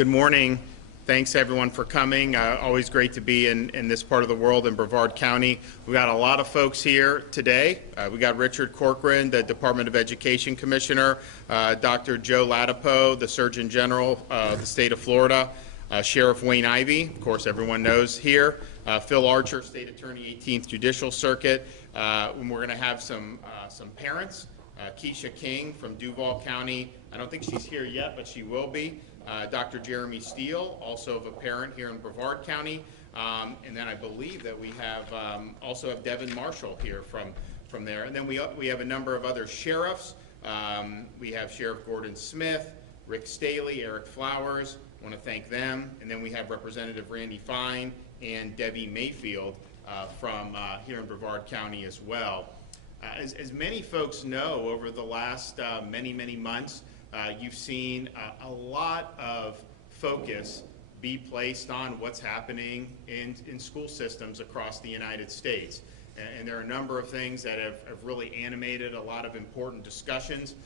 Good morning. Thanks everyone for coming. Always great to be in this part of the world in Brevard County. We got a lot of folks here today. We got Richard Corcoran, the Department of Education Commissioner, Dr. Joe Ladapo, the Surgeon General of the state of Florida, Sheriff Wayne Ivey, of course everyone knows here, Phil Archer, State Attorney, 18th Judicial Circuit. And we're going to have some parents. Keisha King from Duval County. I don't think she's here yet, but she will be. Dr. Jeremy Steele, also of a parent here in Brevard County. And then I believe that we have also have Devin Marshall here from there. And then we have a number of other sheriffs. We have Sheriff Gordon Smith, Rick Staley, Eric Flowers. I want to thank them. And then we have Representative Randy Fine and Debbie Mayfield from here in Brevard County as well. As many folks know, over the last many months, you've seen a lot of focus be placed on what's happening in school systems across the United States. And there are a number of things that have really animated a lot of important discussions,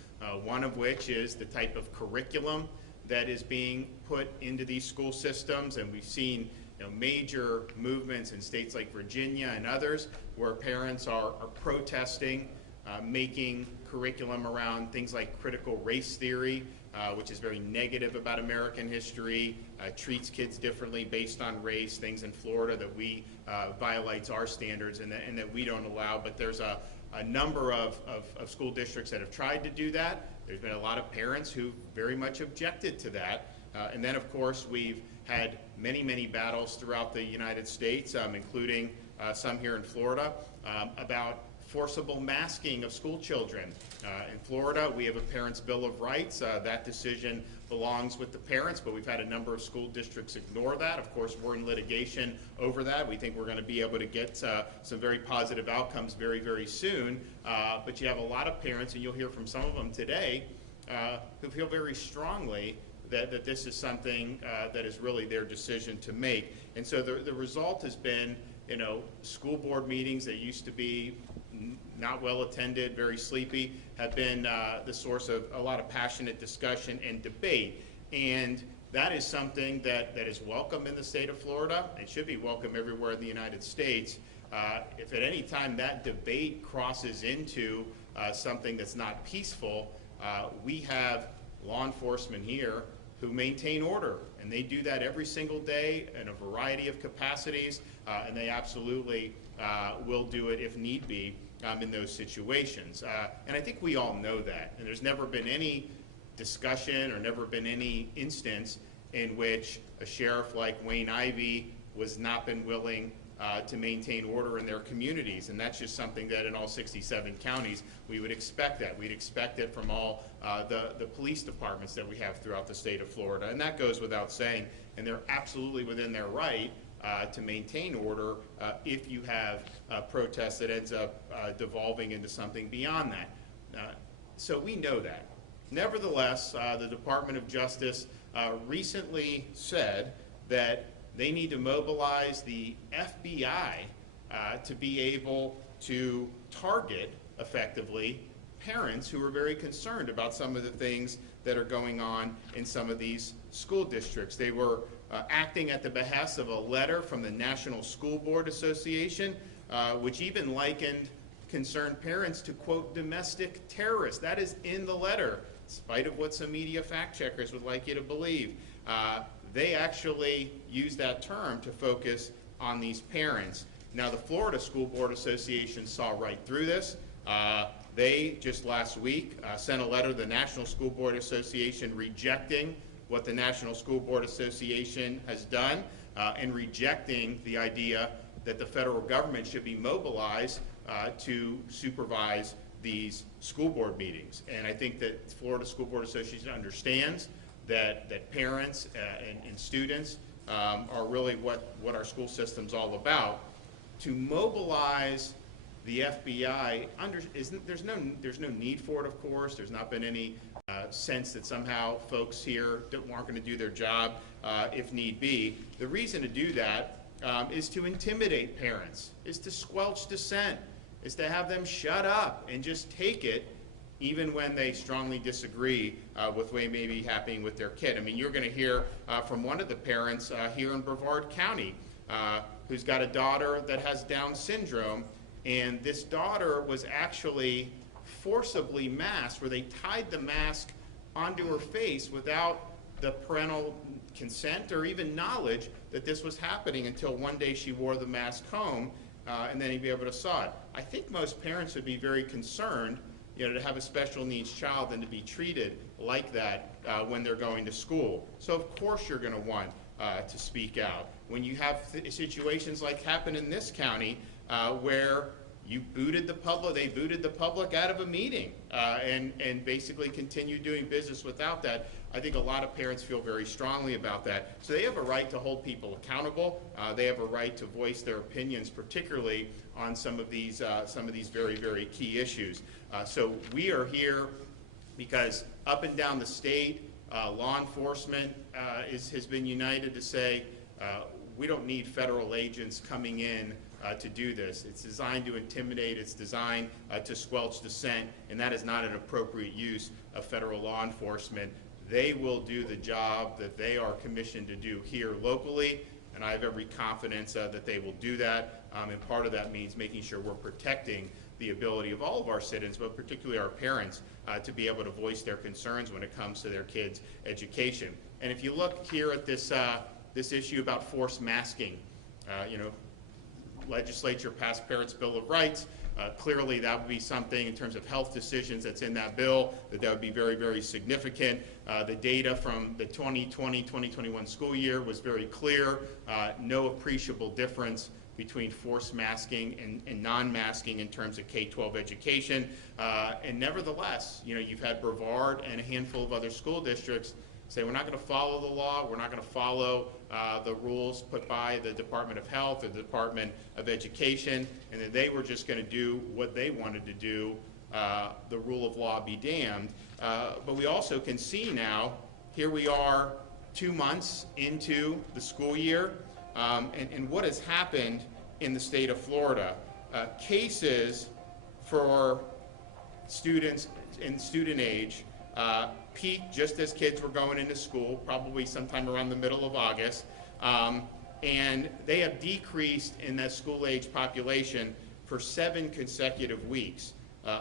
one of which is the type of curriculum that is being put into these school systems. And we've seen major movements in states like Virginia and others where parents are protesting making curriculum around things like critical race theory, which is very negative about American history, treats kids differently based on race, things in Florida that we violates our standards and that we don't allow. But there's a number of school districts that have tried to do that. There's been a lot of parents who very much objected to that. And then, of course, we've had many battles throughout the United States, including some here in Florida, about forcible masking of school children. In Florida, we have a Parents' Bill of Rights. That decision belongs with the parents, but we've had a number of school districts ignore that. Of course, we're in litigation over that. We think we're going to be able to get some very positive outcomes very soon. But you have a lot of parents, and you'll hear from some of them today, who feel very strongly that this is something that is really their decision to make. And so the result has been, school board meetings that used to be not well attended, very sleepy, have been the source of a lot of passionate discussion and debate. And that is something that is welcome in the state of Florida. It should be welcome everywhere in the United States. If at any time that debate crosses into something that's not peaceful, we have law enforcement here who maintain order, and they do that every single day in a variety of capacities, and they absolutely will do it if need be in those situations. And I think we all know that, and there's never been any discussion or never been any instance in which a sheriff like Wayne Ivey was not been willing to maintain order in their communities. And that's just something that in all 67 counties we would expect that. We'd expect it from all the police departments that we have throughout the state of Florida. And that goes without saying. And they're absolutely within their right to maintain order if you have protests that ends up devolving into something beyond that. So we know that. Nevertheless, the Department of Justice recently said that they need to mobilize the FBI to be able to target effectively parents who are very concerned about some of the things that are going on in some of these school districts. They were acting at the behest of a letter from the National School Board Association, which even likened concerned parents to, quote, domestic terrorists. That is in the letter, in spite of what some media fact checkers would like you to believe. They actually use that term to focus on these parents. Now, the Florida School Board Association saw right through this. They just last week sent a letter to the National School Board Association rejecting what the National School Board Association has done and rejecting the idea that the federal government should be mobilized to supervise these school board meetings. And I think that Florida School Board Association understands that parents and students are really what our school system's all about. To mobilize the FBI, there's no need for it, of course. There's not been any sense that somehow folks here aren't going to do their job if need be. The reason to do that is to intimidate parents, is to squelch dissent, is to have them shut up and just take it even when they strongly disagree with what may be happening with their kid. I mean, you're going to hear from one of the parents here in Brevard County who's got a daughter that has Down syndrome, and this daughter was actually forcibly masked, where they tied the mask onto her face without the parental consent or even knowledge that this was happening, until one day she wore the mask home, and then he'd be able to saw it. I think most parents would be very concerned, to have a special needs child and to be treated like that when they're going to school. So of course you're going to want to speak out. When you have situations like happened in this county where they booted the public out of a meeting and basically continued doing business without that. I think a lot of parents feel very strongly about that. So they have a right to hold people accountable. They have a right to voice their opinions, particularly on some of these very, very key issues. So we are here because up and down the state, law enforcement has been united to say we don't need federal agents coming in to do this. It's designed to intimidate, it's designed to squelch dissent, and that is not an appropriate use of federal law enforcement. They will do the job that they are commissioned to do here locally, and I have every confidence that they will do that, and part of that means making sure we're protecting the ability of all of our citizens, but particularly our parents, to be able to voice their concerns when it comes to their kids' education. And if you look here at this issue about forced masking, legislature passed Parents' Bill of Rights. Clearly that would be something in terms of health decisions that's in that bill that would be very, very significant. The data from the 2020-2021 school year was very clear. No appreciable difference between forced masking and non-masking in terms of K-12 education. And nevertheless, you've had Brevard and a handful of other school districts say we're not going to follow the law, we're not going to follow the rules put by the Department of Health or the Department of Education, and that they were just going to do what they wanted to do, the rule of law be damned. But we also can see now, here we are 2 months into the school year, and what has happened in the state of Florida. Cases for students in student age peaked just as kids were going into school, probably sometime around the middle of August, and they have decreased in that school-age population for 7 consecutive weeks.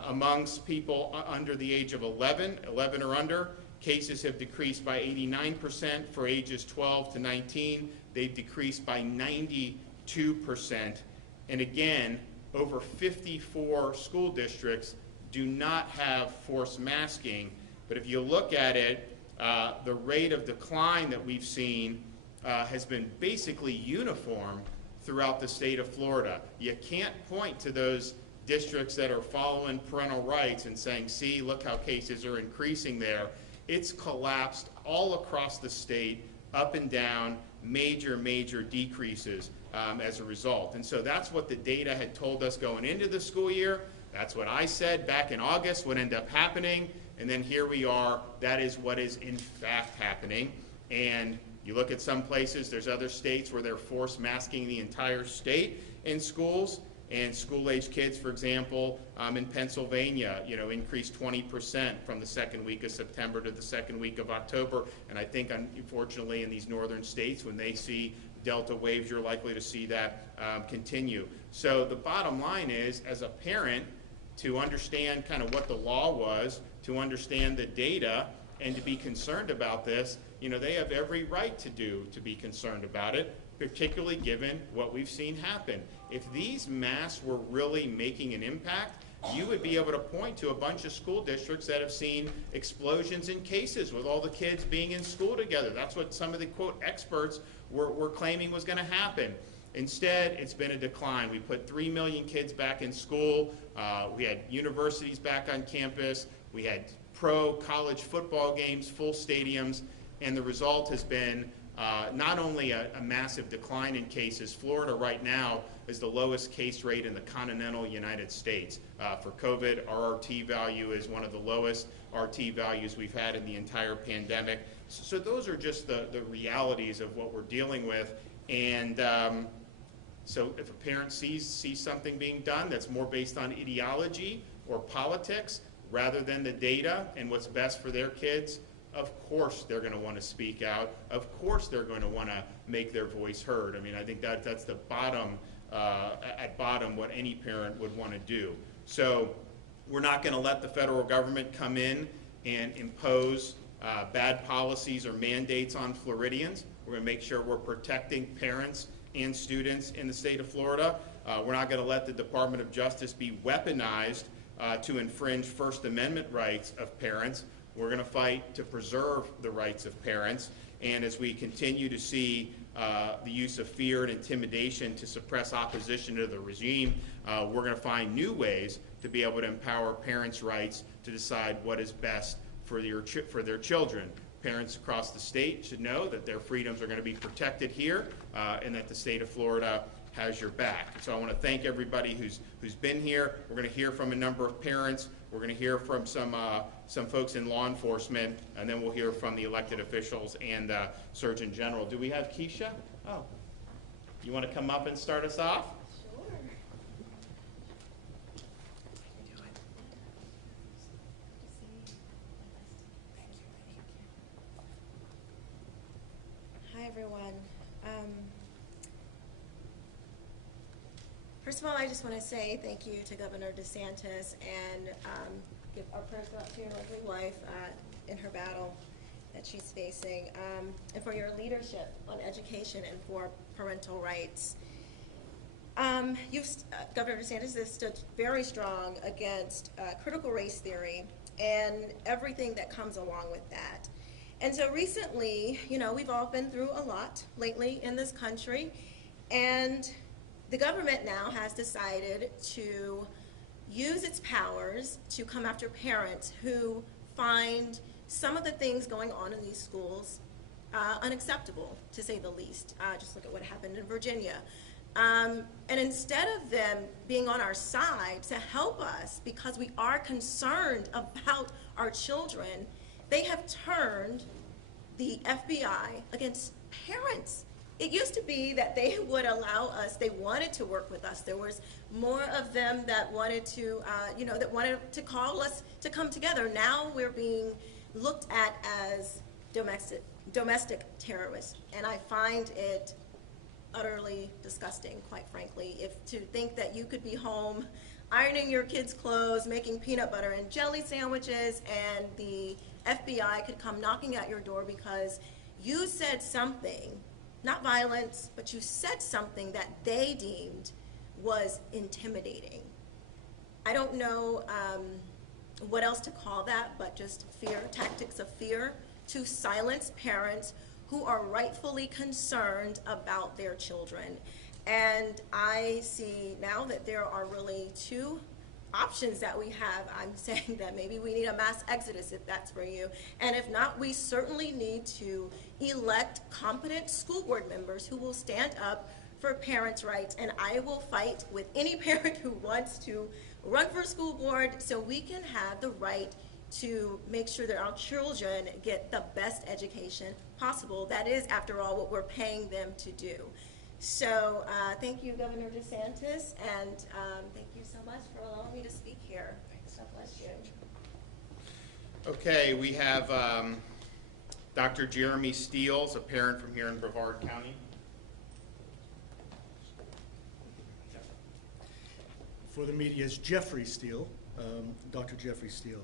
Amongst people under the age of 11 or under, cases have decreased by 89%. For ages 12 to 19, they've decreased by 92%. And again, over 54 school districts do not have forced masking. But if you look at it, the rate of decline that we've seen has been basically uniform throughout the state of Florida. You can't point to those districts that are following parental rights and saying, see, look how cases are increasing there. It's collapsed all across the state, up and down, major decreases as a result. And so that's what the data had told us going into the school year. That's what I said back in August would end up happening. And then here we are, that is what is in fact happening. And you look at some places, there's other states where they're forced masking the entire state in schools. And school-age kids, for example, in Pennsylvania, increased 20% from the second week of September to the second week of October. And I think, unfortunately, in these northern states, when they see Delta waves, you're likely to see that continue. So the bottom line is, as a parent, to understand kind of what the law was, to understand the data, and to be concerned about this, they have every right to be concerned about it, particularly given what we've seen happen. If these masks were really making an impact, you would be able to point to a bunch of school districts that have seen explosions in cases with all the kids being in school together. That's what some of the, quote, experts were claiming was going to happen. Instead, it's been a decline. We put 3 million kids back in school. We had universities back on campus. We had pro college football games, full stadiums, and the result has been not only a massive decline in cases. Florida right now is the lowest case rate in the continental United States. For COVID, our RT value is one of the lowest RT values we've had in the entire pandemic. So those are just the realities of what we're dealing with. And so if a parent sees something being done that's more based on ideology or politics, rather than the data and what's best for their kids, of course they're going to want to speak out. Of course they're going to want to make their voice heard. I mean, I think that's the bottom, at bottom, what any parent would want to do. So we're not going to let the federal government come in and impose bad policies or mandates on Floridians. We're going to make sure we're protecting parents and students in the state of Florida. We're not going to let the Department of Justice be weaponized to infringe First Amendment rights of parents. We're going to fight to preserve the rights of parents. And as we continue to see the use of fear and intimidation to suppress opposition to the regime, we're going to find new ways to be able to empower parents' rights to decide what is best for their children. Parents across the state should know that their freedoms are going to be protected here and that the state of Florida has your back. So I want to thank everybody who's been here. We're going to hear from a number of parents. We're going to hear from some folks in law enforcement, and then we'll hear from the elected officials and Surgeon General. Do we have Keisha? Oh, you want to come up and start us off? Sure. Hi, everyone. First of all, I just want to say thank you to Governor DeSantis and give our prayers out to your lovely wife in her battle that she's facing, and for your leadership on education and for parental rights. Governor DeSantis has stood very strong against critical race theory and everything that comes along with that. And so recently, you know, we've all been through a lot lately in this country, and the government now has decided to use its powers to come after parents who find some of the things going on in these schools unacceptable, to say the least. Just look at what happened in Virginia. And instead of them being on our side to help us because we are concerned about our children, they have turned the FBI against parents. It used to be that they would allow us, they wanted to work with us. There was more of them that wanted to, that wanted to call us to come together. Now we're being looked at as domestic terrorists, and I find it utterly disgusting, quite frankly, to think that you could be home ironing your kids' clothes, making peanut butter and jelly sandwiches, and the FBI could come knocking at your door because you said something, not violence, but you said something that they deemed was intimidating. I don't know what else to call that, but just fear, tactics of fear to silence parents who are rightfully concerned about their children. And I see now that there are really two options that we have. I'm saying that maybe we need a mass exodus if that's for you. And if not, we certainly need to elect competent school board members who will stand up for parents' rights. And I will fight with any parent who wants to run for school board so we can have the right to make sure that our children get the best education possible. That is, after all, what we're paying them to do. So thank you, Governor DeSantis, and thank you so much for allowing me to speak here. God bless you. Okay, we have Dr. Jeremy Steele, a parent from here in Brevard County. For the media is Jeffrey Steele, Dr. Jeffrey Steele.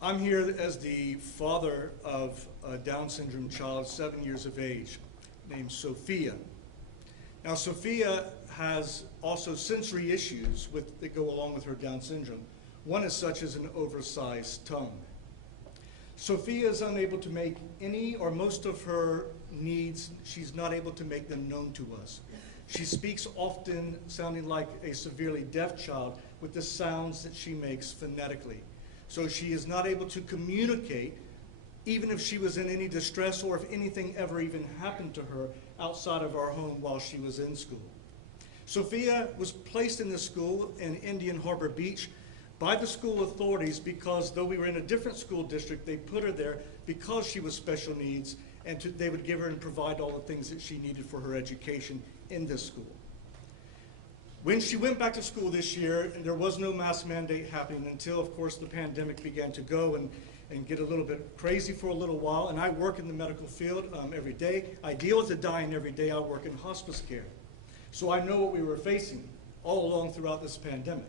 I'm here as the father of a Down syndrome child, 7 years of age, named Sophia. Now, Sophia has also sensory issues that go along with her Down syndrome. One is such as an oversized tongue. Sophia is unable to make any or most of her needs. She's not able to make them known to us. She speaks often sounding like a severely deaf child with the sounds that she makes phonetically. So she is not able to communicate even if she was in any distress or if anything ever even happened to her outside of our home while she was in school. Sophia was placed in this school in Indian Harbor Beach by the school authorities because though we were in a different school district, they put her there because she was special needs and they would give her and provide all the things that she needed for her education in this school. When she went back to school this year, there was no mask mandate happening until, of course, the pandemic began to go and get a little bit crazy for a little while. And I work in the medical field every day. I deal with the dying every day. I work in hospice care. So I know what we were facing all along throughout this pandemic.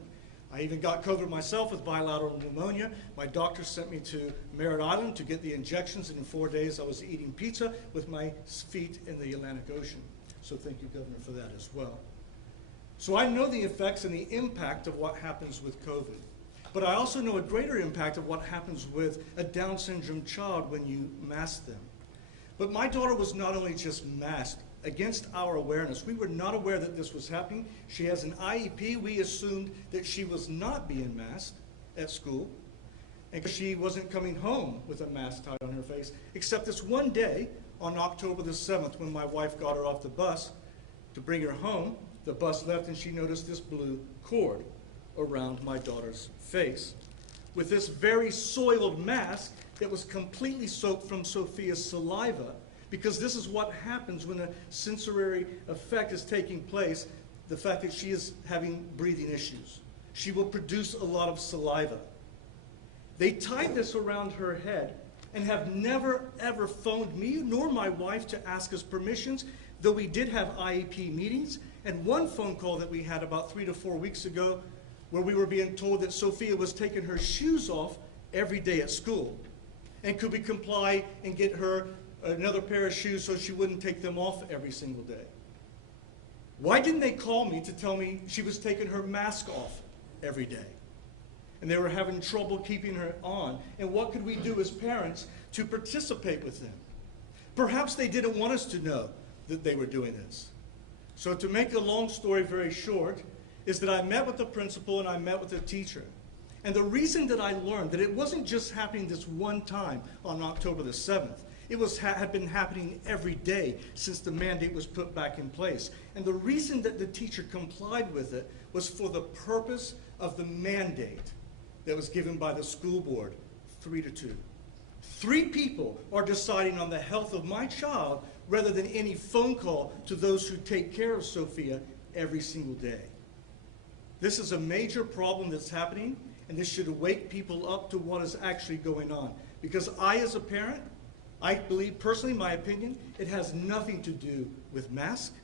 I even got COVID myself with bilateral pneumonia. My doctor sent me to Merritt Island to get the injections, and in 4 days I was eating pizza with my feet in the Atlantic Ocean. So thank you, Governor, for that as well. So I know the effects and the impact of what happens with COVID. But I also know a greater impact of what happens with a Down syndrome child when you mask them. But my daughter was not only just masked, against our awareness. We were not aware that this was happening. She has an IEP. We assumed that she was not being masked at school, and she wasn't coming home with a mask tied on her face, except this one day on October the 7th when my wife got her off the bus to bring her home. The bus left and she noticed this blue cord around my daughter's face with this very soiled mask that was completely soaked from Sophia's saliva, because this is what happens when a sensory effect is taking place, the fact that she is having breathing issues. She will produce a lot of saliva. They tied this around her head and have never, ever phoned me nor my wife to ask us permissions, though we did have IEP meetings, and one phone call that we had about 3 to 4 weeks ago where we were being told that Sophia was taking her shoes off every day at school. And could we comply and get her another pair of shoes so she wouldn't take them off every single day? Why didn't they call me to tell me she was taking her mask off every day? And they were having trouble keeping her on. And what could we do as parents to participate with them? Perhaps they didn't want us to know that they were doing this. So to make a long story very short, is that I met with the principal and I met with the teacher. And the reason that I learned that it wasn't just happening this one time on October the 7th, it had been happening every day since the mandate was put back in place. And the reason that the teacher complied with it was for the purpose of the mandate that was given by the school board, 3-2. 3 people are deciding on the health of my child rather than any phone call to those who take care of Sophia every single day. This is a major problem that's happening, and this should wake people up to what is actually going on. Because I, as a parent, I believe, personally, my opinion, it has nothing to do with mask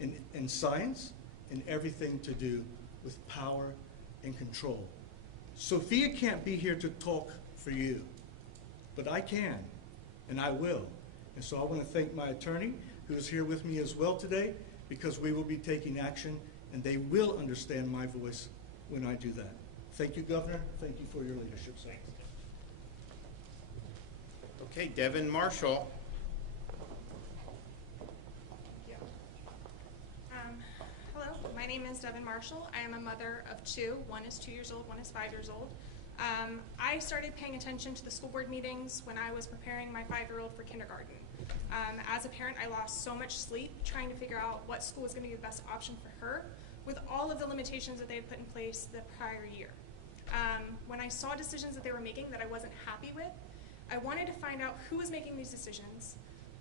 and science and everything to do with power and control. Sophia can't be here to talk for you, but I can, and I will. And so I want to thank my attorney, who is here with me as well today, because we will be taking action, and they will understand my voice when I do that. Thank you, Governor. Thank you for your leadership. Thanks. Okay, Devin Marshall. Hello, my name is Devin Marshall. I am a mother of 2. One is 2 years old, one is 5 years old. I started paying attention to the school board meetings when I was preparing my 5-year-old for kindergarten. As a parent, I lost so much sleep trying to figure out what school was going to be the best option for her with all of the limitations that they had put in place the prior year. When I saw decisions that they were making that I wasn't happy with, I wanted to find out who was making these decisions,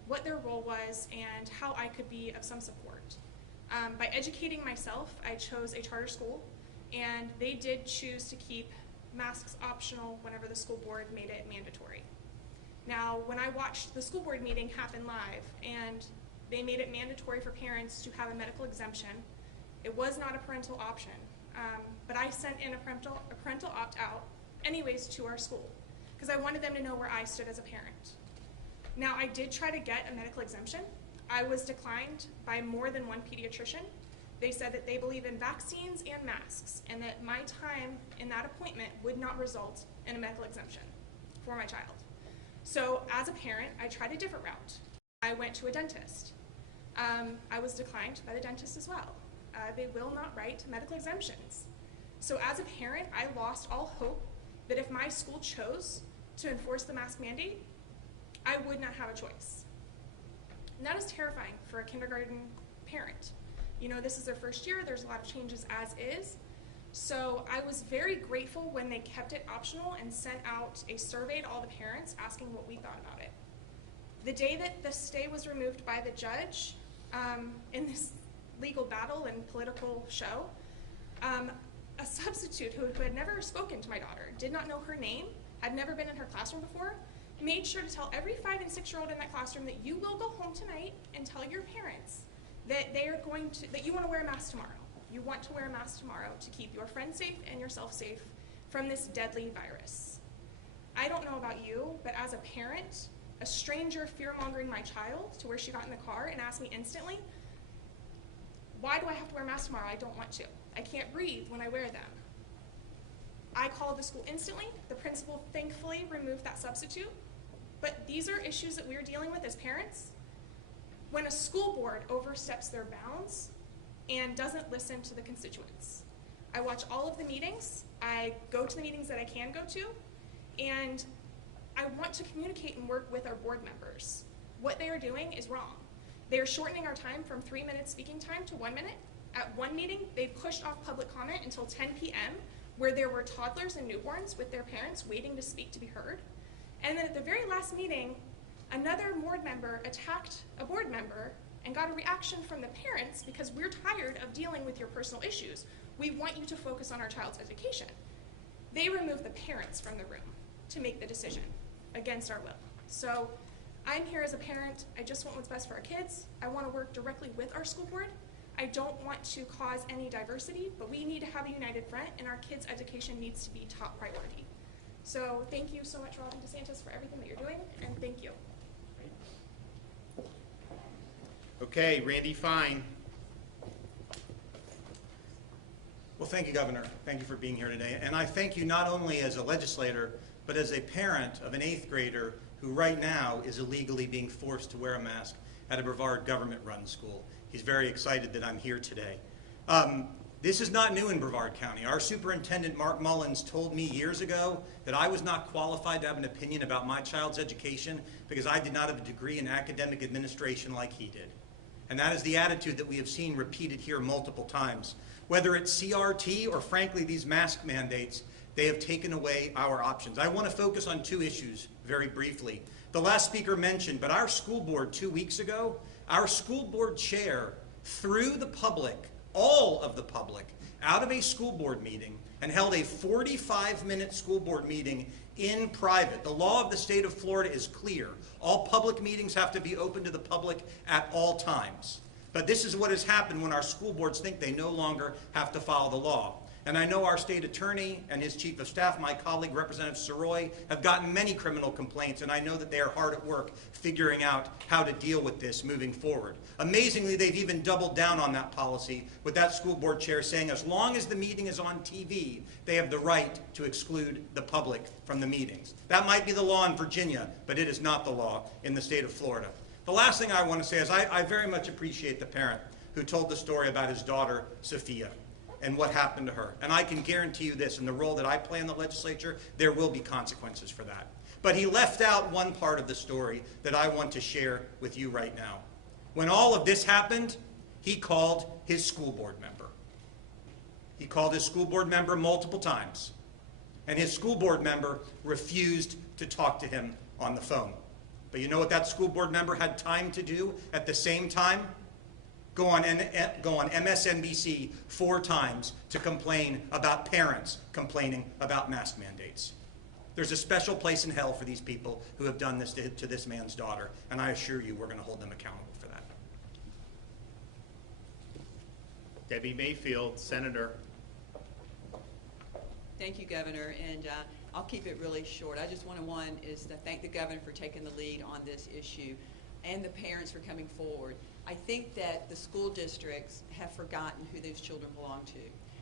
what their role was, and how I could be of some support. By educating myself, I chose a charter school, and they did choose to keep masks optional whenever the school board made it mandatory. Now, when I watched the school board meeting happen live, and they made it mandatory for parents to have a medical exemption, it was not a parental option, but I sent in a parental opt-out anyways to our school, because I wanted them to know where I stood as a parent. Now, I did try to get a medical exemption. I was declined by more than one pediatrician. They said that they believe in vaccines and masks, and that my time in that appointment would not result in a medical exemption for my child. So as a parent, I tried a different route. I went to a dentist. I was declined by the dentist as well. They will not write medical exemptions. So as a parent, I lost all hope that if my school chose to enforce the mask mandate, I would not have a choice. And that is terrifying for a kindergarten parent. You know, this is their first year, there's a lot of changes as is. So I was very grateful when they kept it optional and sent out a survey to all the parents asking what we thought about it. The day that the stay was removed by the judge, in legal battle and political show, a substitute who had never spoken to my daughter, did not know her name, had never been in her classroom before, made sure to tell every 5- and 6-year-old in that classroom that you will go home tonight and tell your parents that that you want to wear a mask tomorrow. You want to wear a mask tomorrow to keep your friends safe and yourself safe from this deadly virus. I don't know about you, but as a parent, a stranger fear-mongering my child to where she got in the car and asked me instantly, why do I have to wear a mask tomorrow? I don't want to. I can't breathe when I wear them. I called the school instantly. The principal thankfully removed that substitute. But these are issues that we're dealing with as parents. When a school board oversteps their bounds and doesn't listen to the constituents. I watch all of the meetings. I go to the meetings that I can go to. And I want to communicate and work with our board members. What they are doing is wrong. They are shortening our time from 3 minutes speaking time to 1 minute. At one meeting, they pushed off public comment until 10 p.m., where there were toddlers and newborns with their parents waiting to speak to be heard. And then at the very last meeting, another board member attacked a board member and got a reaction from the parents because we're tired of dealing with your personal issues. We want you to focus on our child's education. They removed the parents from the room to make the decision against our will. So I'm here as a parent. I just want what's best for our kids. I want to work directly with our school board. I don't want to cause any diversity, but we need to have a united front, and our kids' education needs to be top priority. So thank you so much, Ron DeSantis, for everything that you're doing, and thank you. Okay, Randy Fine. Well, thank you, Governor. Thank you for being here today. And I thank you not only as a legislator, but as a parent of an 8th grader who right now is illegally being forced to wear a mask at a Brevard government-run school. He's very excited that I'm here today. This is not new in Brevard County. Our superintendent, Mark Mullins, told me years ago that I was not qualified to have an opinion about my child's education because I did not have a degree in academic administration like he did. And that is the attitude that we have seen repeated here multiple times. Whether it's CRT or, frankly, these mask mandates, they have taken away our options. I want to focus on 2 issues very briefly. The last speaker mentioned, but our school board 2 weeks ago, our school board chair threw the public, all of the public, out of a school board meeting and held a 45-minute school board meeting in private. The law of the state of Florida is clear. All public meetings have to be open to the public at all times. But this is what has happened when our school boards think they no longer have to follow the law. And I know our state attorney and his chief of staff, my colleague, Representative Soroy, have gotten many criminal complaints, and I know that they are hard at work figuring out how to deal with this moving forward. Amazingly, they've even doubled down on that policy with that school board chair saying as long as the meeting is on TV, they have the right to exclude the public from the meetings. That might be the law in Virginia, but it is not the law in the state of Florida. The last thing I want to say is I very much appreciate the parent who told the story about his daughter, Sophia, and what happened to her. And I can guarantee you this, in the role that I play in the legislature, there will be consequences for that. But he left out one part of the story that I want to share with you right now. When all of this happened, he called his school board member. He called his school board member multiple times, and his school board member refused to talk to him on the phone. But you know what that school board member had time to do at the same time? Go on MSNBC 4 times to complain about parents complaining about mask mandates. There's a special place in hell for these people who have done this to this man's daughter, and I assure you we're going to hold them accountable for that. Debbie Mayfield, Senator. Thank you, Governor, and I'll keep it really short. I just want to thank the Governor for taking the lead on this issue and the parents for coming forward. I think that the school districts have forgotten who those children belong to.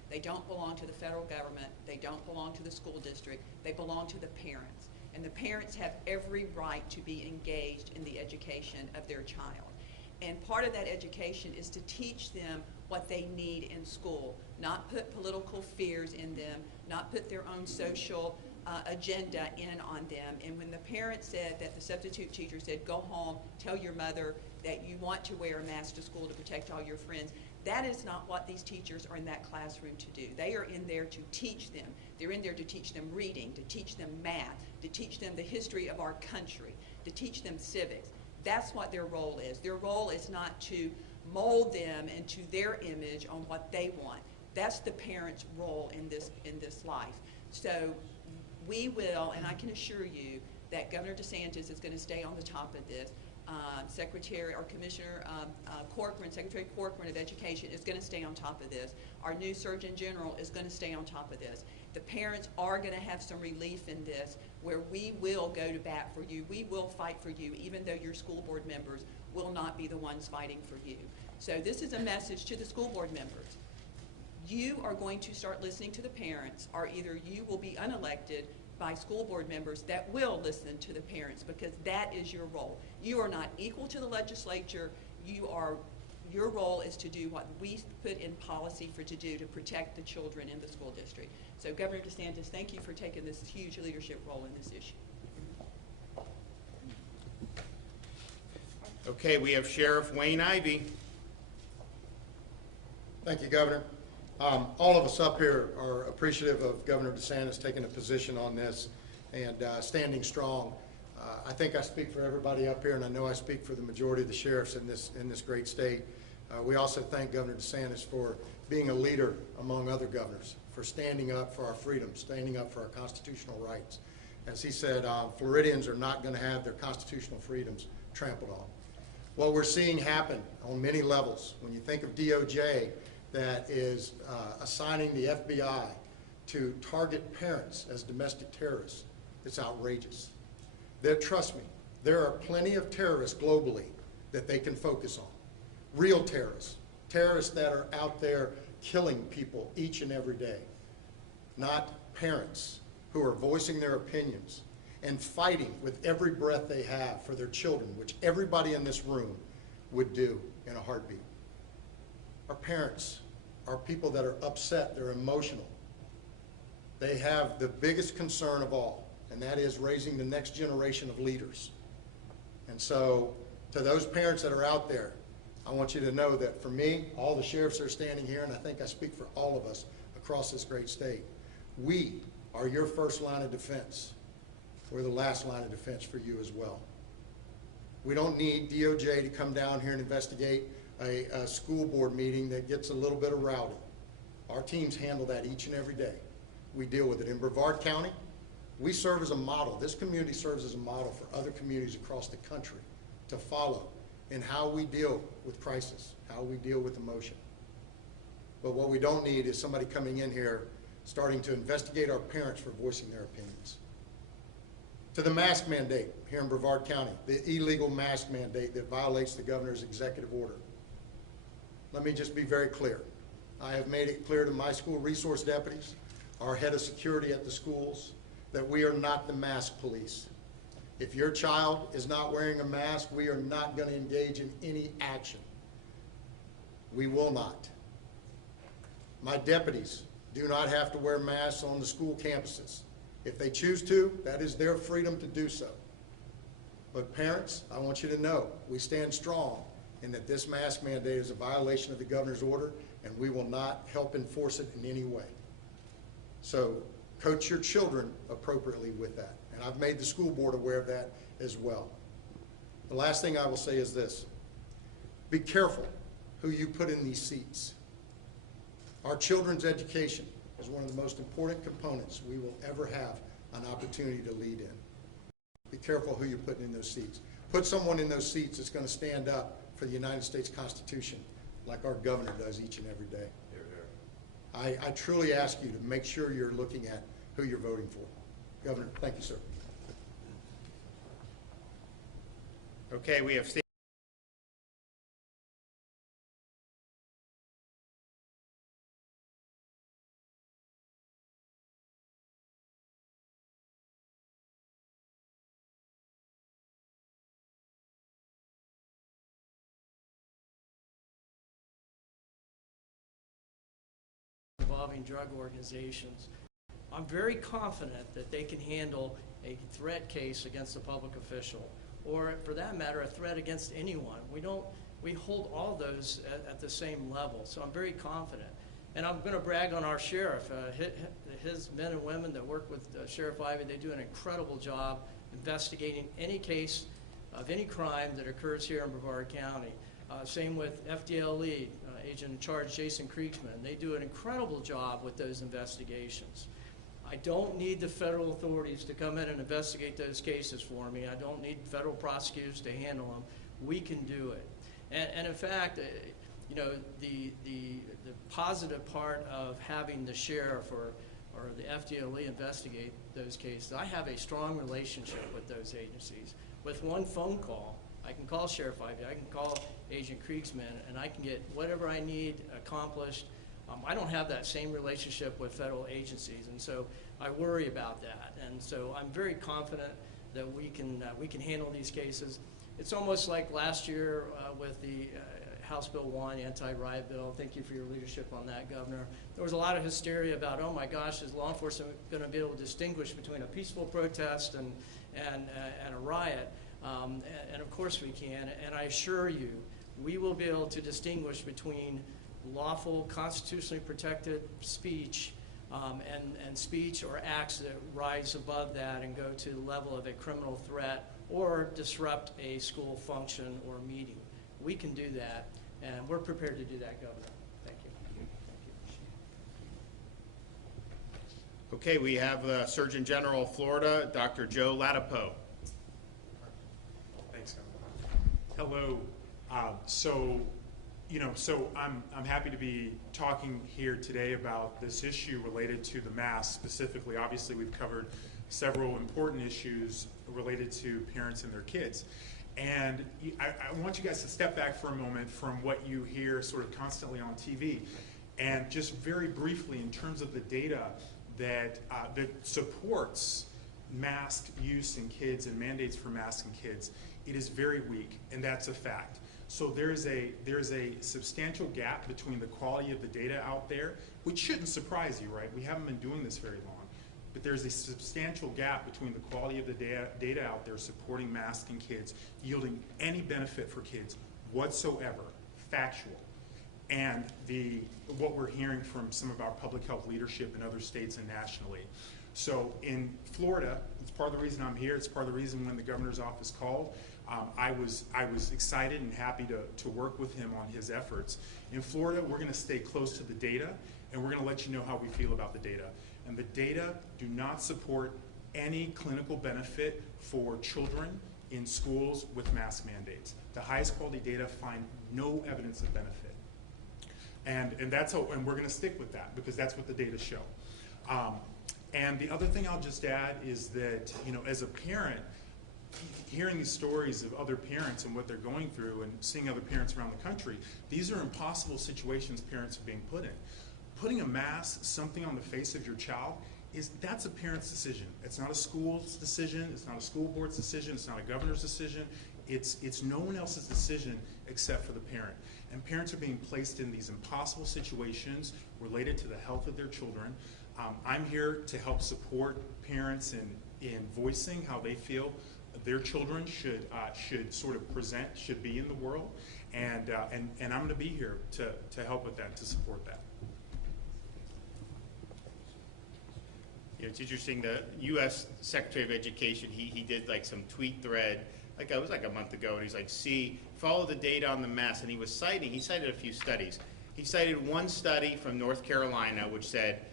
They don't belong to the federal government. They don't belong to the school district. They belong to the parents. And the parents have every right to be engaged in the education of their child. And part of that education is to teach them what they need in school, not put political fears in them, not put their own social agenda in on them. And when the parents said that the substitute teacher said, go home, tell your mother that you want to wear a mask to school to protect all your friends, that is not what these teachers are in that classroom to do. They are in there to teach them. They're in there to teach them reading, to teach them math, to teach them the history of our country, to teach them civics. That's what their role is. Their role is not to mold them into their image on what they want. That's the parent's role in this life. So we will, and I can assure you that Governor DeSantis is going to stay on the top of this. Secretary or Commissioner Corcoran, Secretary Corcoran of Education is going to stay on top of this. Our new Surgeon General is going to stay on top of this. The parents are going to have some relief in this, where we will go to bat for you. We will fight for you, even though your school board members will not be the ones fighting for you. So this is a message to the school board members. You are going to start listening to the parents, or either you will be unelected by school board members that will listen to the parents, because that is your role. You are not equal to the legislature. Your role is to do what we put in policy to do to protect the children in the school district. So Governor DeSantis, thank you for taking this huge leadership role in this issue. Okay, we have Sheriff Wayne Ivey. Thank you, Governor. All of us up here are appreciative of Governor DeSantis taking a position on this and standing strong. I think I speak for everybody up here, and I know I speak for the majority of the sheriffs in this great state. We also thank Governor DeSantis for being a leader among other governors, for standing up for our freedoms, standing up for our constitutional rights. As he said, Floridians are not going to have their constitutional freedoms trampled on. What we're seeing happen on many levels, when you think of DOJ, that is assigning the FBI to target parents as domestic terrorists, it's outrageous. Trust me, there are plenty of terrorists globally that they can focus on. Real terrorists, terrorists that are out there killing people each and every day, not parents who are voicing their opinions and fighting with every breath they have for their children, which everybody in this room would do in a heartbeat. Our parents are people that are upset, they're emotional. They have the biggest concern of all, and that is raising the next generation of leaders. And so, to those parents that are out there, I want you to know that for me, all the sheriffs that are standing here, and I think I speak for all of us across this great state, we are your first line of defense. We're the last line of defense for you as well. We don't need DOJ to come down here and investigate a school board meeting that gets a little bit of rowdy. Our teams handle that each and every day. We deal with it. In Brevard County, we serve as a model. This community serves as a model for other communities across the country to follow in how we deal with crisis, how we deal with emotion. But what we don't need is somebody coming in here starting to investigate our parents for voicing their opinions. To the mask mandate here in Brevard County, the illegal mask mandate that violates the governor's executive order. Let me just be very clear. I have made it clear to my school resource deputies, our head of security at the schools, that we are not the mask police. If your child is not wearing a mask, we are not going to engage in any action. We will not. My deputies do not have to wear masks on the school campuses. If they choose to, that is their freedom to do so. But parents, I want you to know, we stand strong in that this mask mandate is a violation of the governor's order, and we will not help enforce it in any way. So coach your children appropriately with that. And I've made the school board aware of that as well. The last thing I will say is this. Be careful who you put in these seats. Our children's education is one of the most important components we will ever have an opportunity to lead in. Be careful who you're putting in those seats. Put someone in those seats that's going to stand up for the United States Constitution like our governor does each and every day. I truly ask you to make sure you're looking at who you're voting for. Governor, thank you, sir. Okay, we have Steele. Involving drug organizations. I'm very confident that they can handle a threat case against a public official, or for that matter, a threat against anyone. We hold all those at the same level, so I'm very confident. And I'm going to brag on our sheriff. His men and women that work with Sheriff Ivey, they do an incredible job investigating any case of any crime that occurs here in Brevard County. Same with FDLE, Agent in Charge Jason Kriegsman. They do an incredible job with those investigations. I don't need the federal authorities to come in and investigate those cases for me. I don't need federal prosecutors to handle them. We can do it. And in fact, you know, the positive part of having the sheriff or the FDLE investigate those cases, I have a strong relationship with those agencies. With one phone call, I can call Sheriff Ivey, I can call Agent Kriegsman, and I can get whatever I need accomplished. I don't have that same relationship with federal agencies, and so I worry about that. And so I'm very confident that we can handle these cases. It's almost like last year with the House Bill 1, anti-riot bill. Thank you for your leadership on that, Governor. There was a lot of hysteria about, oh my gosh, is law enforcement going to be able to distinguish between a peaceful protest and a riot? And of course we can. And I assure you, we will be able to distinguish between lawful, constitutionally protected speech and speech or acts that rise above that and go to the level of a criminal threat or disrupt a school function or meeting. We can do that, and we're prepared to do that, Governor. Thank you. Okay, we have the Surgeon General of Florida, Dr. Joe Ladapo. Thanks, Governor. Hello. So I'm happy to be talking here today about this issue related to the mask specifically. Obviously, we've covered several important issues related to parents and their kids. And I want you guys to step back for a moment from what you hear sort of constantly on TV. And just very briefly, in terms of the data that supports mask use in kids and mandates for masks in kids, it is very weak, and that's a fact. So there's a substantial gap between the quality of the data out there, which shouldn't surprise you, right? We haven't been doing this very long. But there's a substantial gap between the quality of the data out there supporting masks in kids, yielding any benefit for kids whatsoever, factual, and what we're hearing from some of our public health leadership in other states and nationally. So in Florida, it's part of the reason I'm here. It's part of the reason when the governor's office called, I was excited and happy to work with him on his efforts. In Florida, we're going to stay close to the data, and we're going to let you know how we feel about the data. And the data do not support any clinical benefit for children in schools with mask mandates. The highest quality data find no evidence of benefit. And we're going to stick with that because that's what the data show. And the other thing I'll just add is that, you know, as a parent, hearing these stories of other parents and what they're going through and seeing other parents around the country, these are impossible situations parents are being put in. Putting a mask, something on the face of your child, that's a parent's decision. It's not a school's decision, it's not a school board's decision, it's not a governor's decision. It's no one else's decision except for the parent. And parents are being placed in these impossible situations related to the health of their children. I'm here to help support parents in voicing how they feel their children should sort of present, should be in the world, and I'm going to be here to help with that, to support that. You know, it's interesting, the U.S. Secretary of Education, he did like some tweet thread, like it was like a month ago, and he's like, follow the data on the mask, and he cited a few studies. He cited one study from North Carolina which said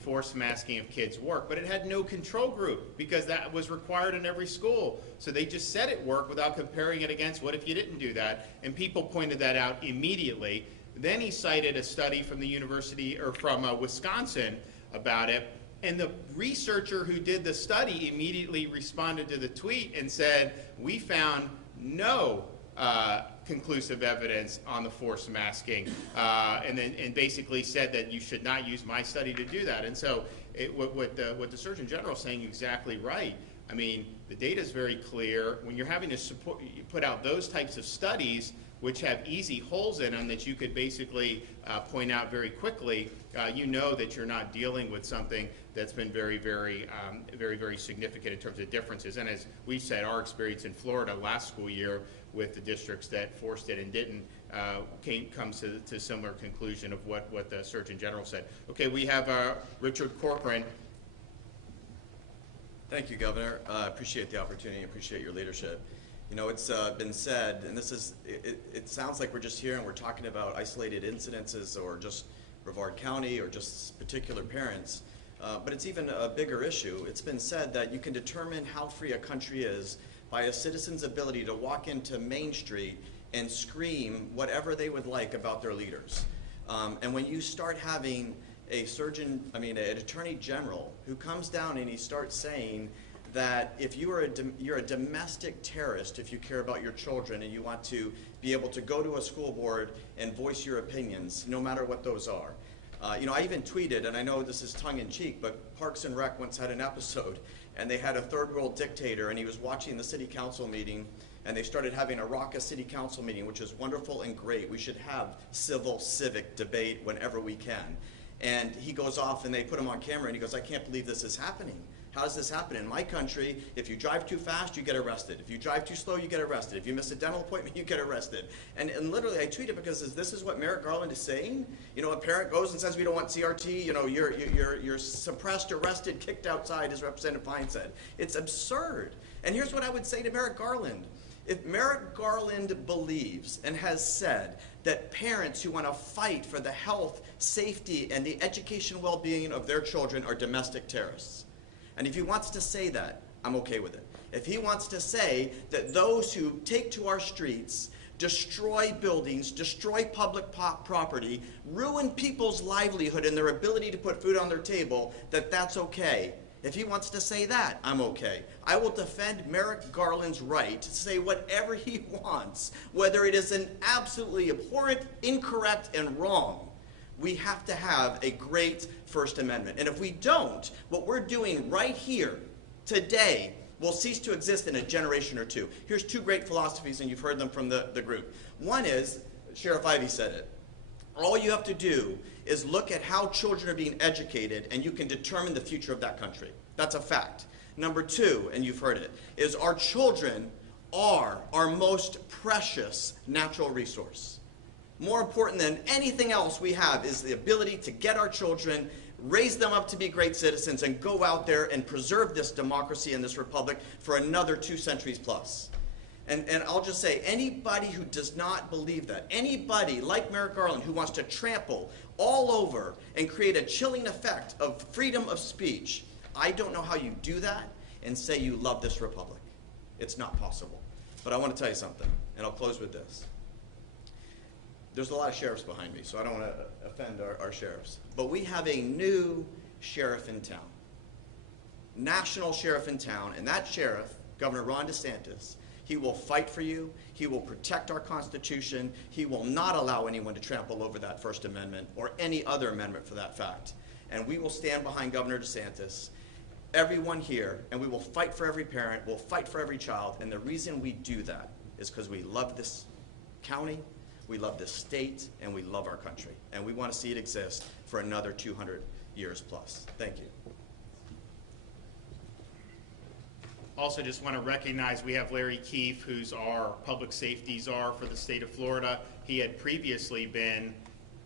forced masking of kids work, but it had no control group because that was required in every school. So they just said it worked without comparing it against what if you didn't do that, and people pointed that out immediately. Then he cited a study from the university, or from Wisconsin about it, and the researcher who did the study immediately responded to the tweet and said, we found no conclusive evidence on the forced masking, and basically said that you should not use my study to do that. And so what the Surgeon General is saying exactly right. I mean, the data is very clear. When you're having to put out those types of studies, which have easy holes in them that you could basically point out very quickly, you know that you're not dealing with something that's been very, very significant in terms of differences. And as we said, our experience in Florida last school year with the districts that forced it and didn't comes to similar conclusion of what the Surgeon General said. Okay, we have Richard Corcoran. Thank you, Governor. I appreciate the opportunity, appreciate your leadership. You know, it's been said, and it sounds like we're just here and we're talking about isolated incidences or just Brevard County or just particular parents, but it's even a bigger issue. It's been said that you can determine how free a country is by a citizen's ability to walk into Main Street and scream whatever they would like about their leaders. And when you start having an attorney general who comes down and he starts saying that if you're a domestic terrorist, if you care about your children and you want to be able to go to a school board and voice your opinions, no matter what those are. You know, I even tweeted, and I know this is tongue-in-cheek, but Parks and Rec once had an episode, and they had a third-world dictator, and he was watching the city council meeting, and they started having a raucous city council meeting, which is wonderful and great. We should have civic debate whenever we can. And he goes off, and they put him on camera, and he goes, I can't believe this is happening. How does this happen? In my country, if you drive too fast, you get arrested. If you drive too slow, you get arrested. If you miss a dental appointment, you get arrested. And literally, I tweeted because this is what Merrick Garland is saying. You know, a parent goes and says, we don't want CRT. You know, you're suppressed, arrested, kicked outside, as Representative Fine said. It's absurd. And here's what I would say to Merrick Garland. If Merrick Garland believes and has said that parents who want to fight for the health, safety, and the education well-being of their children are domestic terrorists, and if he wants to say that, I'm okay with it. If he wants to say that those who take to our streets, destroy buildings, destroy public property, ruin people's livelihood and their ability to put food on their table, that's okay. If he wants to say that, I'm okay. I will defend Merrick Garland's right to say whatever he wants, whether it is an absolutely abhorrent, incorrect, and wrong. We have to have a great First Amendment. And if we don't, what we're doing right here, today, will cease to exist in a generation or two. Here's two great philosophies, and you've heard them from the group. One is, Sheriff Ivey said it, all you have to do is look at how children are being educated, and you can determine the future of that country. That's a fact. Number two, and you've heard it, is our children are our most precious natural resource. More important than anything else we have is the ability to get our children, raise them up to be great citizens, and go out there and preserve this democracy and this republic for another 2 centuries plus. And I'll just say, anybody who does not believe that, anybody like Merrick Garland who wants to trample all over and create a chilling effect of freedom of speech, I don't know how you do that and say you love this republic. It's not possible. But I want to tell you something, and I'll close with this. There's a lot of sheriffs behind me, so I don't want to offend our sheriffs. But we have a new sheriff in town, national sheriff in town, and that sheriff, Governor Ron DeSantis, he will fight for you. He will protect our Constitution. He will not allow anyone to trample over that First Amendment or any other amendment for that fact. And we will stand behind Governor DeSantis, everyone here, and we will fight for every parent, we'll fight for every child. And the reason we do that is because we love this county, we love this state, and we love our country. And we want to see it exist for another 200 years plus. Thank you. Also just want to recognize we have Larry Keefe, who's our public safety czar for the state of Florida. He had previously been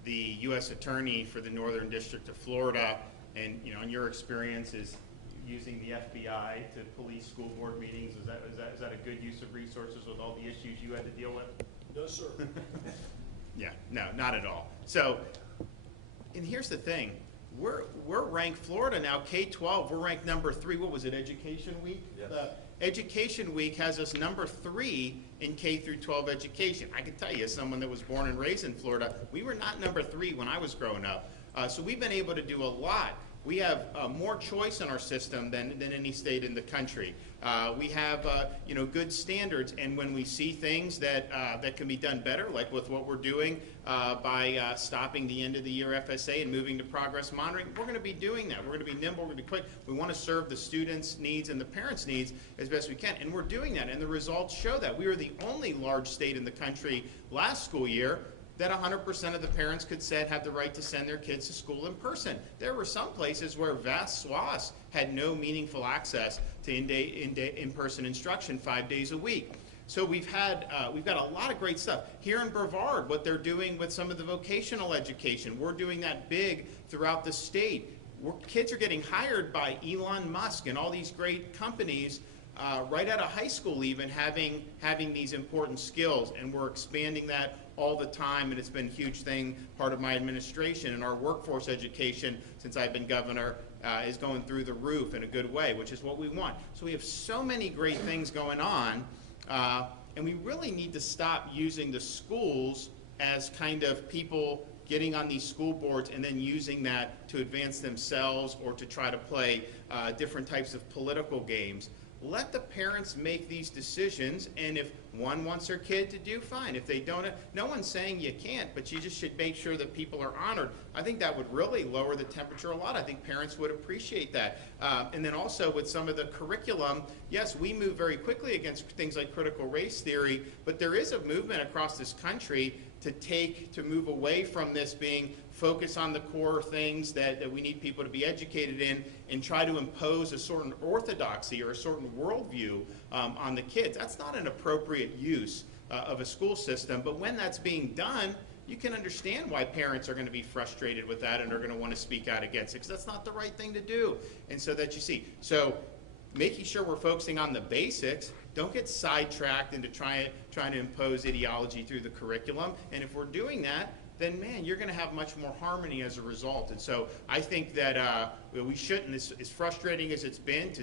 the U.S. Attorney for the Northern District of Florida, and you know, in your experience is using the FBI to police school board meetings. Is that a good use of resources with all the issues you had to deal with? No, sir. Yeah, no, not at all. So, and here's the thing. We're ranked, Florida now, K-12, we're ranked number 3. What was it, Education Week? Yes. Education Week has us number 3 in K through 12 education. I can tell you, as someone that was born and raised in Florida, we were not number 3 when I was growing up. So we've been able to do a lot. We have more choice in our system than any state in the country. We have good standards, and when we see things that can be done better, like with what we're doing by stopping the end of the year FSA and moving to progress monitoring, we're going to be doing that. We're going to be nimble, we're going to be quick. We want to serve the students' needs and the parents' needs as best we can, and we're doing that, and the results show that. We were the only large state in the country last school year that 100% of the parents could have the right to send their kids to school in person. There were some places where vast swaths had no meaningful access to in-person instruction 5 days a week. So we've got a lot of great stuff. Here in Brevard, what they're doing with some of the vocational education, we're doing that big throughout the state. Kids are getting hired by Elon Musk and all these great companies right out of high school even, having these important skills, and we're expanding that all the time, and it's been a huge thing, part of my administration, and our workforce education, since I've been governor, is going through the roof in a good way, which is what we want. So we have so many great things going on, and we really need to stop using the schools as kind of people getting on these school boards and then using that to advance themselves or to try to play different types of political games. Let the parents make these decisions, and if one wants their kid to do, fine. If they don't, no one's saying you can't, but you just should make sure that people are honored. I think that would really lower the temperature a lot. I think parents would appreciate that. And then also with some of the curriculum, yes, we move very quickly against things like critical race theory, but there is a movement across this country to move away from this being focus on the core things that we need people to be educated in and try to impose a certain orthodoxy or a certain worldview on the kids. That's not an appropriate use of a school system, but when that's being done, you can understand why parents are going to be frustrated with that and are going to want to speak out against it, because that's not the right thing to do. And so that you see. So making sure we're focusing on the basics. Don't get sidetracked into trying to impose ideology through the curriculum. And if we're doing that, then man, you're going to have much more harmony as a result. And so I think that we shouldn't, as frustrating as it's been to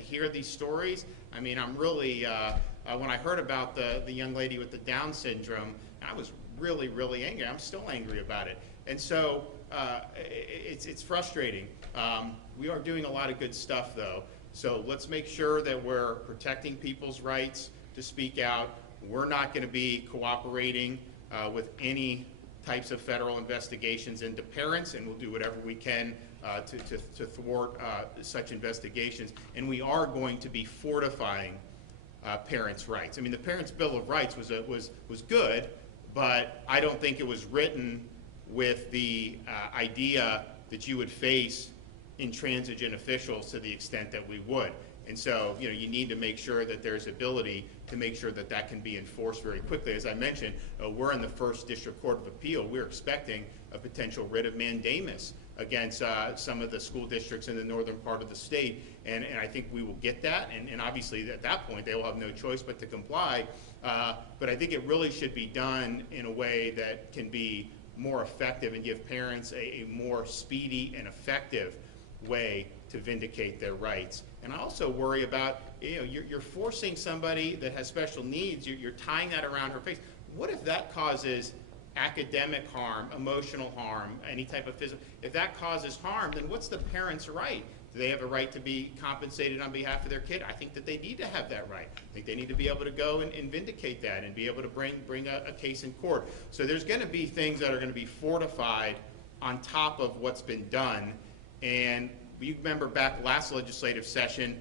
hear these stories. I mean, I'm really, when I heard about the young lady with the Down syndrome, I was really, really angry. I'm still angry about it. And so it's frustrating. We are doing a lot of good stuff, though. So let's make sure that we're protecting people's rights to speak out. We're not going to be cooperating with any types of federal investigations into parents, and we'll do whatever we can to thwart such investigations. And we are going to be fortifying parents' rights. I mean, the Parents' Bill of Rights was good, but I don't think it was written with the idea that you would face intransigent officials to the extent that we would. And so, you need to make sure that there's ability to make sure that that can be enforced very quickly. As I mentioned, we're in the First District Court of Appeal. We're expecting a potential writ of mandamus against some of the school districts in the northern part of the state. And I think we will get that. And obviously, at that point, they will have no choice but to comply. But I think it really should be done in a way that can be more effective and give parents a more speedy and effective way to vindicate their rights. And I also worry about, you're forcing somebody that has special needs, you're tying that around her face. What if that causes academic harm, emotional harm, any type of physical? If that causes harm, then what's the parent's right? Do they have a right to be compensated on behalf of their kid? I think that they need to have that right. I think they need to be able to go and vindicate that and be able to bring a case in court. So there's going to be things that are going to be fortified on top of what's been done. And you remember back last legislative session,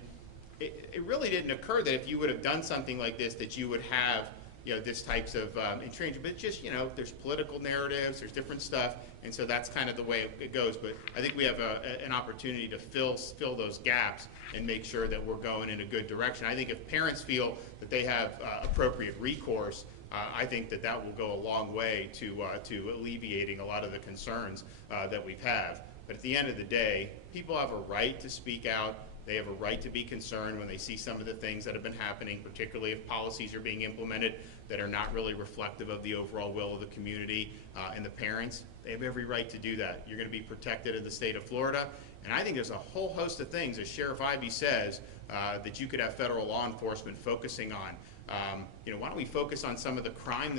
it really didn't occur that if you would have done something like this, that you would have, this types of entrenchment. But just, there's political narratives, there's different stuff, and so that's kind of the way it goes. But I think we have an opportunity to fill those gaps and make sure that we're going in a good direction. I think if parents feel that they have appropriate recourse, I think that will go a long way to alleviating a lot of the concerns that we have. But at the end of the day, people have a right to speak out. They have a right to be concerned when they see some of the things that have been happening, particularly if policies are being implemented that are not really reflective of the overall will of the community and the parents. They have every right to do that. You're going to be protected in the state of Florida. And I think there's a whole host of things, as Sheriff Ivey says, that you could have federal law enforcement focusing on. Why don't we focus on some of the crime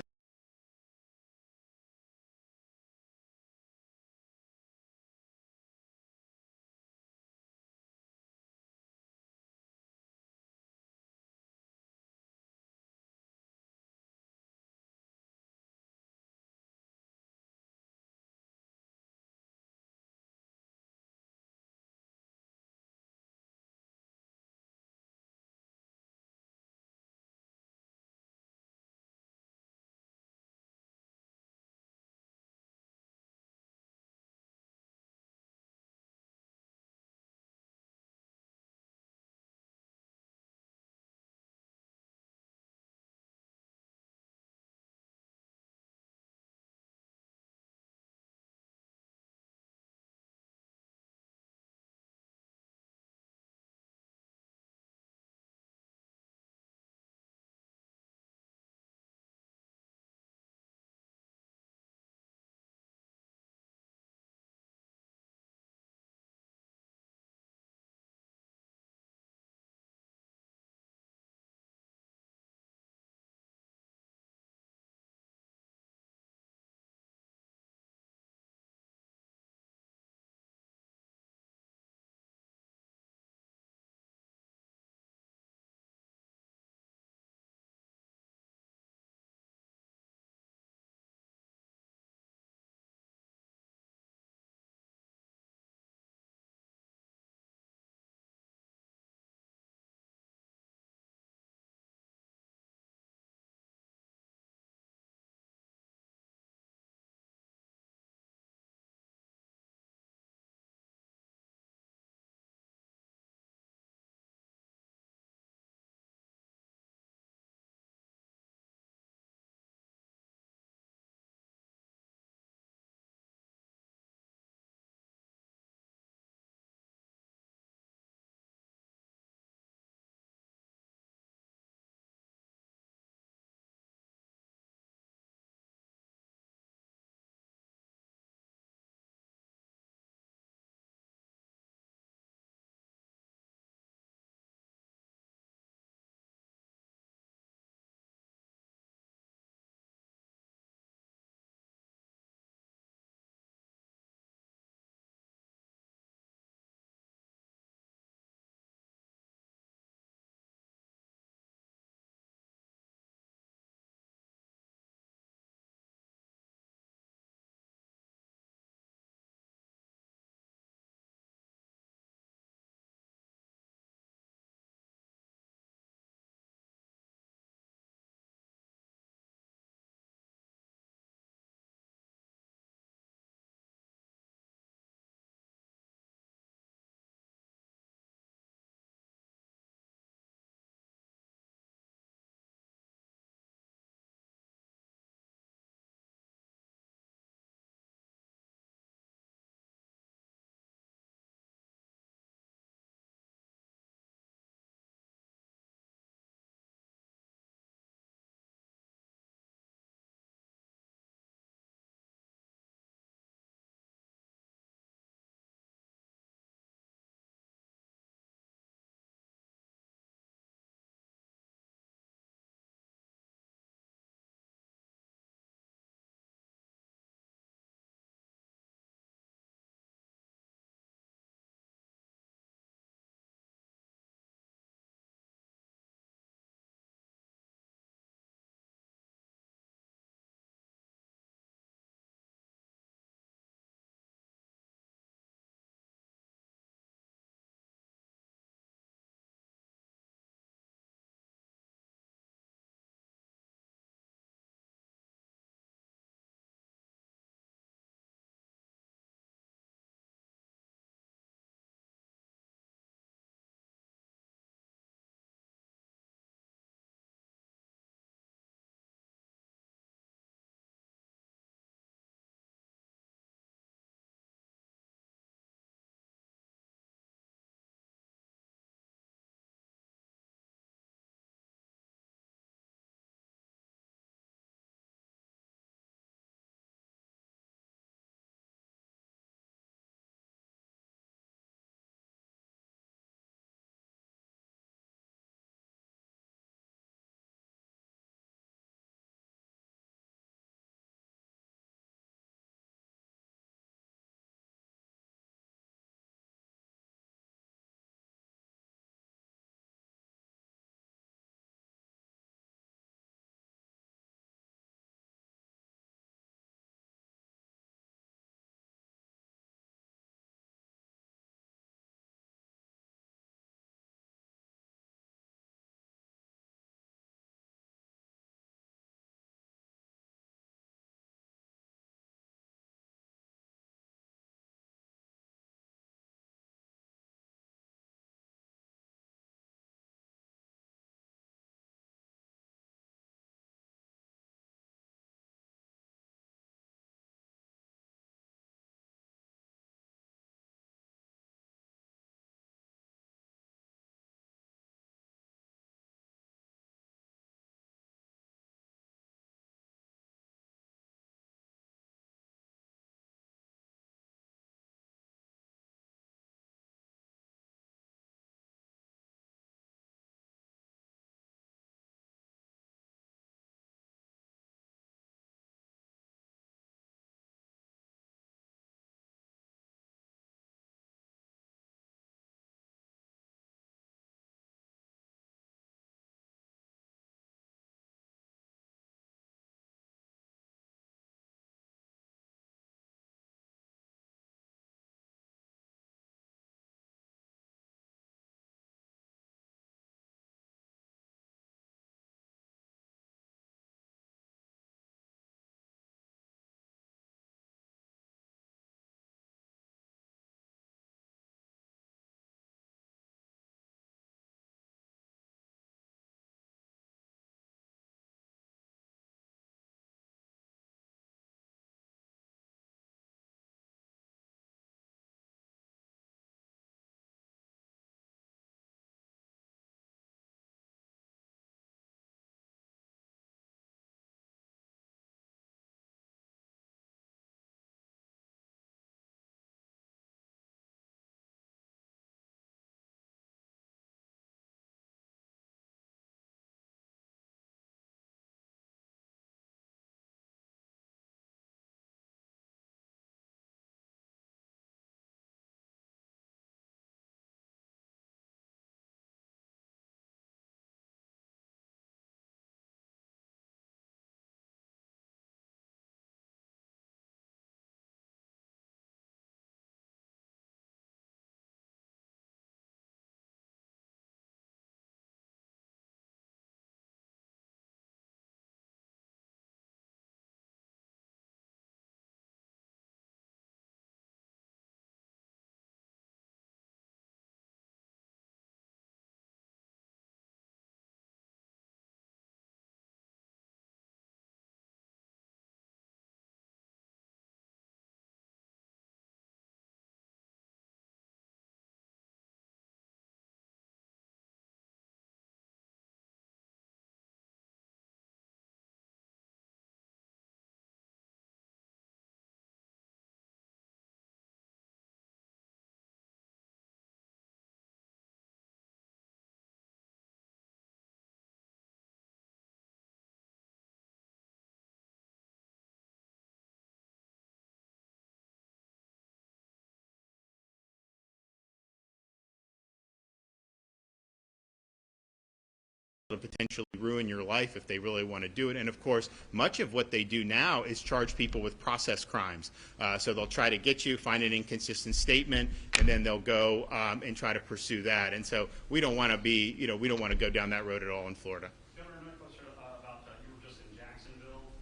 to potentially ruin your life if they really want to do it. And of course, much of what they do now is charge people with process crimes. So they'll try to get you, find an inconsistent statement, and then they'll go and try to pursue that. And so we don't want to be, we don't want to go down that road at all in Florida. Governor, another question about you were just in Jacksonville.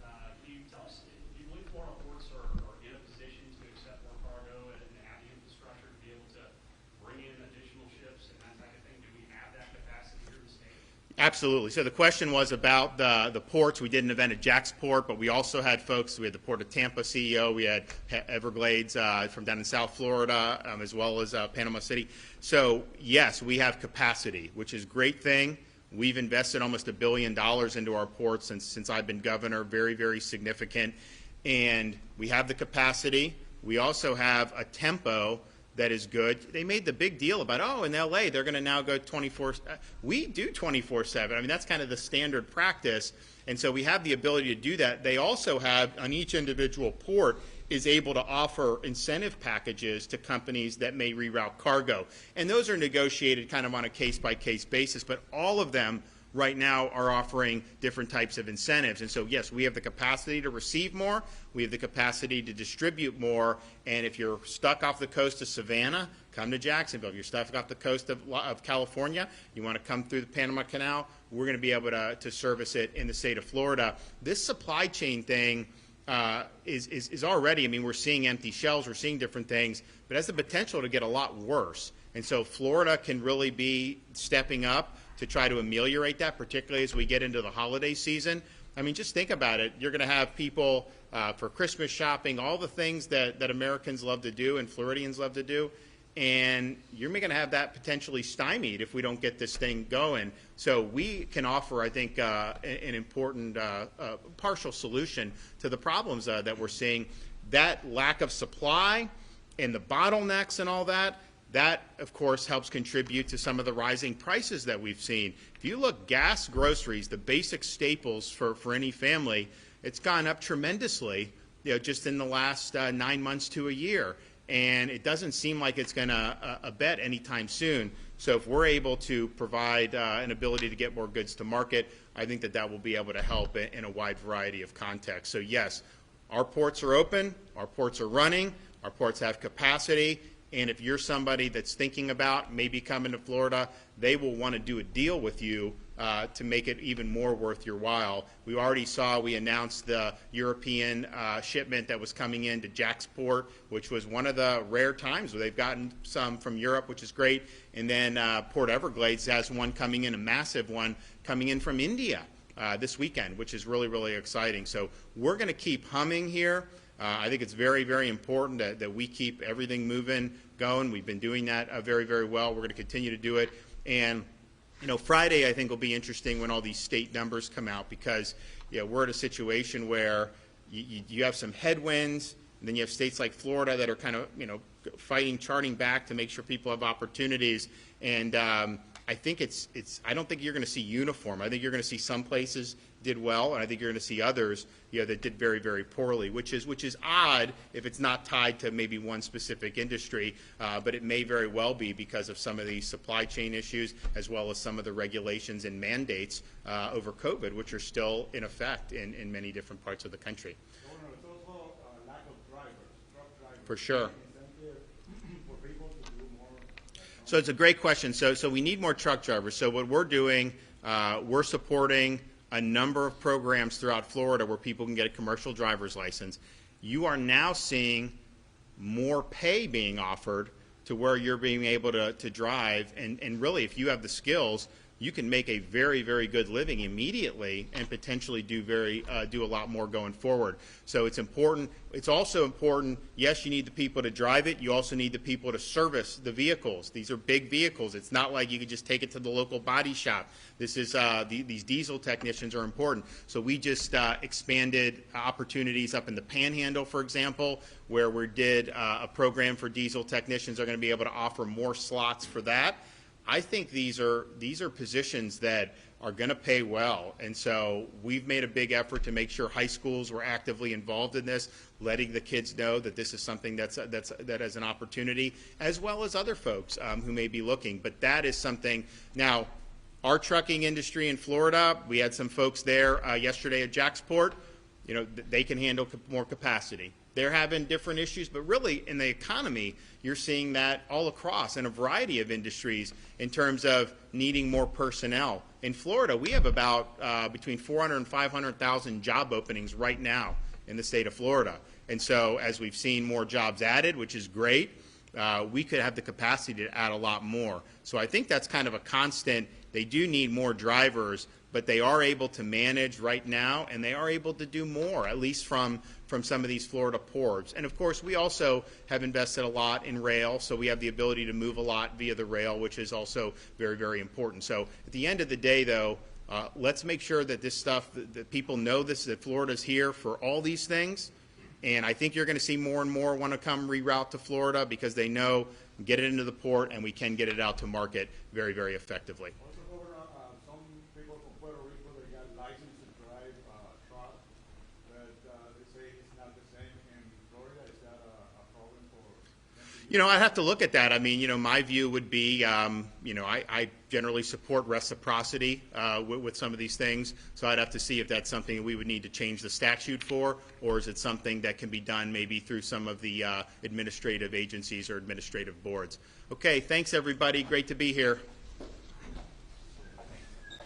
Can you tell us, do you believe Florida ports are in a position to accept more cargo and have the infrastructure to be able to bring in additional ships and that type of thing? Do we have that capacity here in the state? Absolutely. So the question was about the ports. We did an event at Jacksport, but we also had folks. We had the Port of Tampa CEO. We had Everglades from down in South Florida, as well as Panama City. So yes, we have capacity, which is a great thing. We've invested almost $1 billion into our ports since I've been governor. Very, very significant. And we have the capacity. We also have a tempo that is good. They made the big deal about, oh, in LA, they're going to now go 24. We do 24/7. I mean, that's kind of the standard practice. And so we have the ability to do that. They also have, on each individual port, is able to offer incentive packages to companies that may reroute cargo. And those are negotiated kind of on a case-by-case basis, but all of them right now are offering different types of incentives. And so, yes, we have the capacity to receive more. We have the capacity to distribute more. And if you're stuck off the coast of Savannah, come to Jacksonville. If you're stuck off the coast of California, you want to come through the Panama Canal, we're going to be able to service it in the state of Florida. This supply chain thing is already, I mean, we're seeing empty shelves, we're seeing different things, but has the potential to get a lot worse. And so Florida can really be stepping up to try to ameliorate that, particularly as we get into the holiday season. I mean, just think about it. You're going to have people for Christmas shopping, all the things that Americans love to do and Floridians love to do, and you're going to have that potentially stymied if we don't get this thing going. So we can offer, I think, an important partial solution to the problems that we're seeing. That lack of supply and the bottlenecks and all that, of course, helps contribute to some of the rising prices that we've seen. If you look, gas, groceries, the basic staples for any family, it's gone up tremendously, just in the last 9 months to a year. And it doesn't seem like it's going to abate anytime soon. So if we're able to provide an ability to get more goods to market, I think that will be able to help in a wide variety of contexts. So yes, our ports are open, our ports are running, our ports have capacity. And if you're somebody that's thinking about maybe coming to Florida, they will want to do a deal with you to make it even more worth your while. We announced the European shipment that was coming into Jacksport, which was one of the rare times where they've gotten some from Europe, which is great. And then Port Everglades has one coming in, a massive one coming in from India this weekend, which is really, really exciting. So we're going to keep humming here. I think it's very, very important that we keep everything moving, going. We've been doing that very, very well. We're going to continue to do it. And, Friday, I think, will be interesting when all these state numbers come out because, we're at a situation where you have some headwinds, and then you have states like Florida that are kind of, charting back to make sure people have opportunities. And I think I don't think you're going to see uniform. I think you're going to see some places did well, and I think you're going to see others, that did very, very poorly, which is odd if it's not tied to maybe one specific industry, but it may very well be because of some of these supply chain issues as well as some of the regulations and mandates over COVID, which are still in effect in many different parts of the country. Governor, it's also lack of drivers, truck drivers. For sure. For people to do more. So it's a great question. So we need more truck drivers. So what we're doing, we're supporting a number of programs throughout Florida where people can get a commercial driver's license. You are now seeing more pay being offered to where you're being able to drive. And really, if you have the skills, you can make a very, very good living immediately and potentially do a lot more going forward. So it's important. It's also important, yes, you need the people to drive it. You also need the people to service the vehicles. These are big vehicles. It's not like you can just take it to the local body shop. This is these diesel technicians are important. So we just expanded opportunities up in the Panhandle, for example, where we did a program for diesel technicians. Are going to be able to offer more slots for that. I think these are positions that are going to pay well, and so we've made a big effort to make sure high schools were actively involved in this, letting the kids know that this is something that has an opportunity, as well as other folks who may be looking. But that is something. Now, Our trucking industry in Florida, we had some folks there yesterday at Jacksport. You know, they can handle more capacity. They're having different issues, but really in the economy, you're seeing that all across in a variety of industries in terms of needing more personnel. In Florida, we have about between 400 and 500,000 job openings right now in the state of Florida. And so as we've seen more jobs added, which is great, we could have the capacity to add a lot more. So I think that's kind of a constant. They do need more drivers, but they are able to manage right now, and they are able to do more, at least from some of these Florida ports. And of course, we also have invested a lot in rail, so we have the ability to move a lot via the rail, which is also very, very important. So at the end of the day, though, let's make sure that this stuff, that people know this, that Florida's here for all these things. And I think you're going to see more and more want to come reroute to Florida because they know get it into the port and we can get it out to market very, very effectively. Also, some people from Puerto Rico, they got license to drive truck, but they say it's not the same in Florida. Is that a problem for them? You know, I'd have to look at that. I mean, you know, my view would be, you know, I generally support reciprocity with some of these things. So I'd have to see if that's something that we would need to change the statute for, or is it something that can be done maybe through some of the administrative agencies or administrative boards. Okay, thanks everybody. Great to be here.